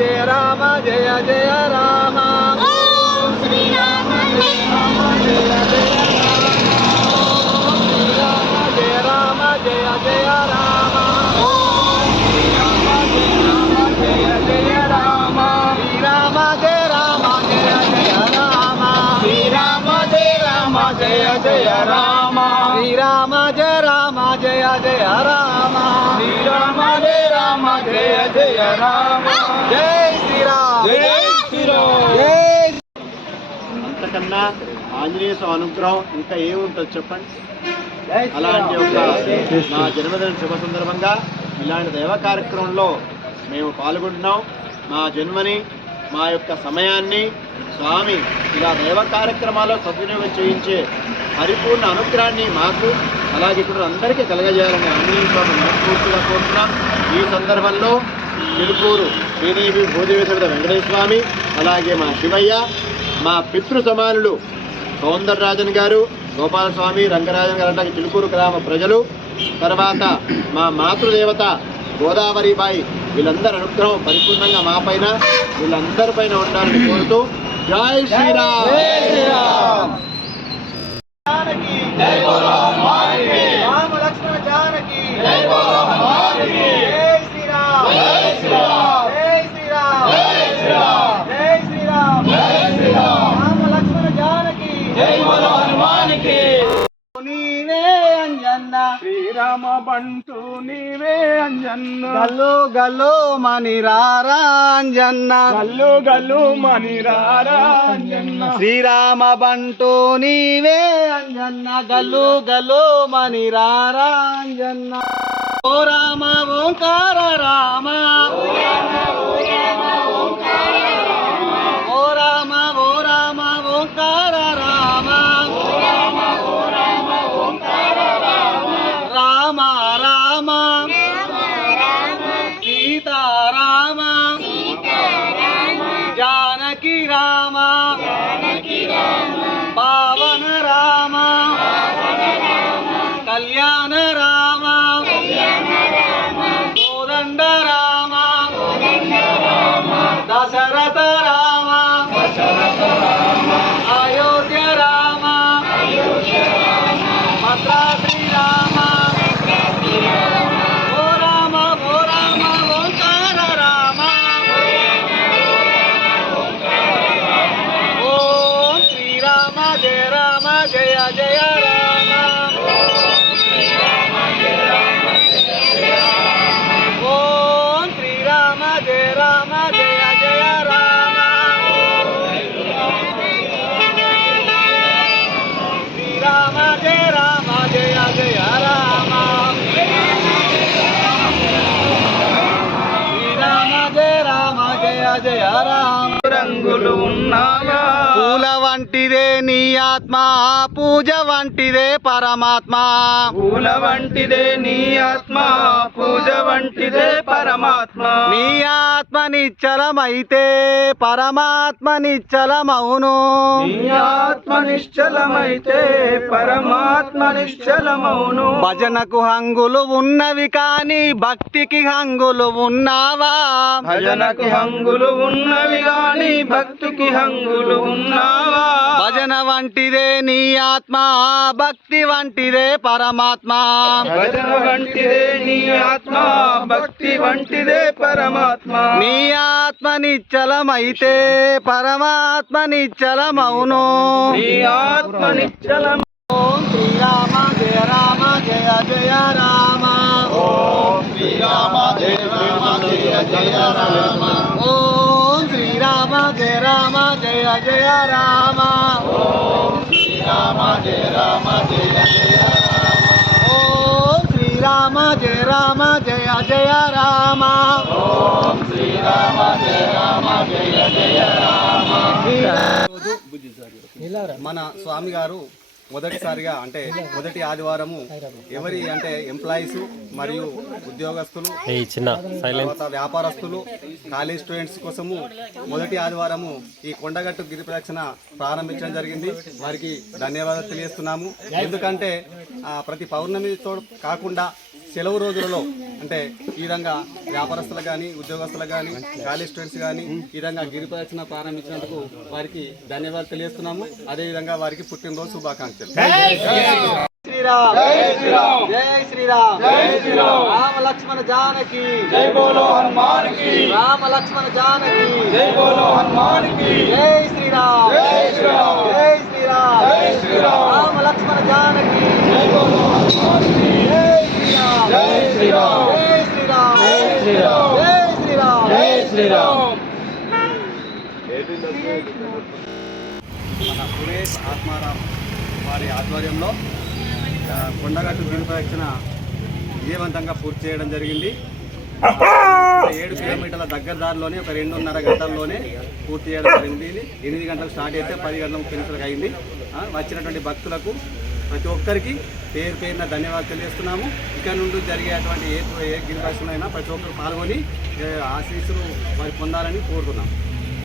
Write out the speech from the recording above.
జయ రామ జయ జయ రామ ఓం శ్రీరామ జయ రామ జయ జయ రామ జయ జయ రామ ఓం శ్రీరామ జయ రామ శ్రీరామ జయ రామ జయ జయ రామ శ్రీరామ జయ రామ జయ జయ రామ శ్రీరామ జయ రామ జయ జయ రామ శ్రీరామ జయ రామ జయ జయ రామ జై శ్రీరామ్ జై శ్రీరామ్ జై. అంతకన్నా ఆంజనేయ స్వామి అనుగ్రహం ఇంకా ఏముంటుంది చెప్పండి. అలాంటి ఒక నా జన్మదిన శుభ సందర్భంగా ఇలాంటి దైవ కార్యక్రమంలో మేము పాల్గొంటున్నాం. మా జన్మని మా యొక్క సమయాన్ని స్వామి ఇలా దైవ కార్యక్రమాల్లో సద్వినియోగం చేయించే పరిపూర్ణ అనుగ్రహాన్ని మాకు అలాగే ఇక్కడ అందరికీ కలగజేయాలని ఆంజనేయ స్వామి మనస్ఫూర్తిగా కోరుతున్నాం. ఈ సందర్భంలో తిరుపూరు శ్రీదేవి భూదేవి సమేత వెంకటేశ్వర స్వామి అలాగే మా శివయ్య మా పితృ సమానులు సౌందరరాజన్ గారు గోపాలస్వామి రంగరాజన్ గారు అలాగే చిలుకూరు గ్రామ ప్రజలు తర్వాత మా మాతృదేవత గోదావరిబాయి వీళ్ళందరి అనుగ్రహం పరిపూర్ణంగా మా పైన వీళ్ళందరిపైన ఉండాలని కోరుతూ జై శ్రీరామ్ జానకి జై బోలో హనుమానికి రామ లక్ష్మణ జానకి జై బోలో హనుమానికి జై శ్రీరామ్ జై శ్రీరామ్ జై శ్రీరామ్ జై శ్రీరామ్ జై శ్రీరామ్ జై శ్రీరామ్ రామ లక్ష్మణ జానకి జై బోలో హనుమానికి నీవే అంజన్న శ్రీరామ బంటు నీవే అంజన్న గల్లు గల్లు మణిరారా అంజన్న గల్లు గల్లు మణిరారా అంజన్న శ్రీరామ బంటు నీవే అంజన్న గల్లు గల్లు మణిరారా అంజన్న ఓ రామ ఓంకార రామ ఓ రామ ఓ రామ ఓంకార రామ రామ రామ సీతారామ జానకి రామ పావన రామ కళ్యాణ రామ కోదండ రామ దశరథ రామ అయోధ్య రామ భద్రాద్రి రామ ఓ రామ ఓంకార రామ ఓం శ్రీరామ జయ రామ జయ జయ రామ ఓం శ్రీరామ జయ రామ జయ జయ రామ శ్రీరామ జయ రామ జయ జయ రామ శ్రీరామ జయ రామ జయ జయ రామ రంగులు ఉన్నావా పూల వంటిదే నీ ఆత్మ పూజ వంటిదే పరమాత్మ పూల వంటిదే నీ ఆత్మ పూజ వంటిదే పరమాత్మ నీ ఆత్మ నిశ్చలమైతే పరమాత్మ నిశ్చలమవును నీ ఆత్మ నిశ్చలమైతే పరమాత్మ నిశ్చలమౌను భజనకు హంగులు ఉన్నవి కానీ భక్తికి హంగులు ఉన్నావా భజనకు హంగులు ఉన్నవి గాని భక్తికి హంగులు ఉన్నావా భజన వంటిదే నీ ఆత్మ భక్తి వంటిదే పరమాత్మ భజన వంటిదే నీ ఆత్మ భక్తి వంటిదే పరమాత్మ నీ ఆత్మ నిశ్చలమైతే పరమాత్మ నిశ్చలమవును నీ ఆత్మ నిశ్చలం ఓం శ్రీరామ జయ రామ జయ జయ రామ ఓం శ్రీరామ జయ రామ జయ జయ రామ ఓం శ్రీరామ జయ రామ జయ జయ రామ ఓం శ్రీరామ జయ రామ జయ జయ రామ ఓం శ్రీరామ జయ రామ జయ జయ రామ ఓం శ్రీరామ జయ రామ జయ జయ రామ మన స్వామి గారు మొదటిసారిగా అంటే మొదటి ఆదివారము ఎవరి అంటే ఎంప్లాయీస్ మరియు ఉద్యోగస్తులు తర్వాత వ్యాపారస్తులు కాలేజ్ స్టూడెంట్స్ కోసము మొదటి ఆదివారము ఈ కొండగట్టు గిరి ప్రదక్షిణ ప్రారంభించడం జరిగింది. వారికి ధన్యవాదాలు తెలియజేస్తున్నాము. ఎందుకంటే ప్రతి పౌర్ణమితో కాకుండా సెలవు రోజులలో అంటే ఈ విధంగా వ్యాపారస్తులకు కానీ ఉద్యోగస్తులకు కానీ కాలేజ్ స్టూడెంట్స్ కానీ ఈ విధంగా గిరి ప్రదక్షిణ ప్రారంభించినందుకు వారికి ధన్యవాదాలు తెలియజేస్తున్నాము. అదేవిధంగా వారికి పుట్టినరోజు శుభాకాంక్షలు. శ్రీరామ్ జై శ్రీరామ్ జై శ్రీరామ్ జై శ్రీరామ్ రామ లక్ష్మణ జానకి జై బోలో హనుమాన్ కి రామ లక్ష్మణ జానకి జై బోలో హనుమాన్ కి జై శ్రీరామ్ జై శ్రీరామ్ జై శ్రీరామ్ జై శ్రీరామ్ రామ లక్ష్మణ జానకి జై బోలో హనుమాన్ కి జై శ్రీరామ్ జై శ్రీరామ్ జై శ్రీరామ్ జై శ్రీరామ్ జై శ్రీరామ్ జై శ్రీరామ్. మన సురేష్ ఆత్మారాం వారి ఆధ్వర్యంలో కొండగట్టు గిరి ప్రదక్షిణ విజయవంతంగా పూర్తి చేయడం జరిగింది. 7 కిలోమీటర్ల దగ్గర దారిలోనే ఒక 2.5 గంటల్లోనే పూర్తి చేయడం జరిగింది. ఇది 8 గంటలకు స్టార్ట్ అయితే 10 గంటల 30 నిమిషాలకు అయింది. వచ్చినటువంటి భక్తులకు ప్రతి ఒక్కరికి పేరు పేరున ధన్యవాదాలు తెలియజేస్తున్నాము. ఇక్కడ నుండి జరిగేటువంటి ఏ గిరి ప్రదక్షిణ అయినా ప్రతి ఒక్కరు పాల్గొని ఆశీస్సులు వారికి పొందాలని కోరుతున్నాము.